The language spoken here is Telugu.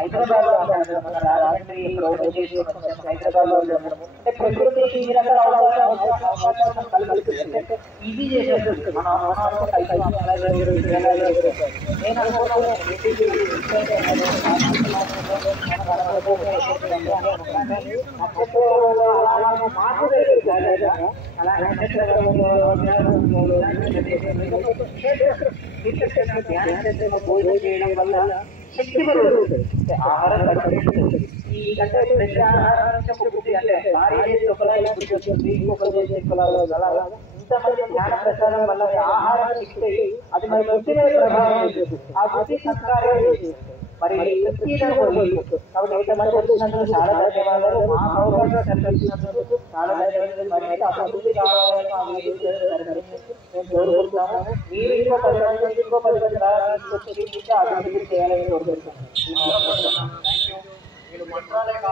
హైదరాబాద్ లో మన రాజమండ్రి క్రౌడ్ చేసి హైదరాబాద్ లో అంటే ప్రకృతి ఈ రకాల అవకాశాలను కల్పిస్తుంది. ఇది చేసేస్తుంది మన నేను అనుకుంటున్నాను భోజనం చేయడం వల్ల శక్తి పెరుగుతుంది, ఆహారం కడుపుతుంది. ఈ అంటే ప్రతి అంటే భారీ చేసి ఒకలాగా వస్తుంది, ఇంకొకరు చేసి ఒకలాగా ఇంతమంది ధ్యాన ప్రసారం వల్ల ఆహారం శక్తి అది మరి బుద్ధి మీద ప్రభావం చేస్తుంది. ఆ బుద్ధి సంస్కారం మరి కాబట్టి ఇంతమంది వచ్చినందుకు చాలా ధన్యవాదాలు. మా అవకాశం కల్పించినందుకు చాలా ధన్యవాదాలు. మరి అభివృద్ధి కావాలని మేము కోరుకుంటున్నాము. మీరు ఇంకో 10 మంది తీసుకొచ్చి ఇంకా అభివృద్ధి చేయాలని కోరుకుంటున్నాము.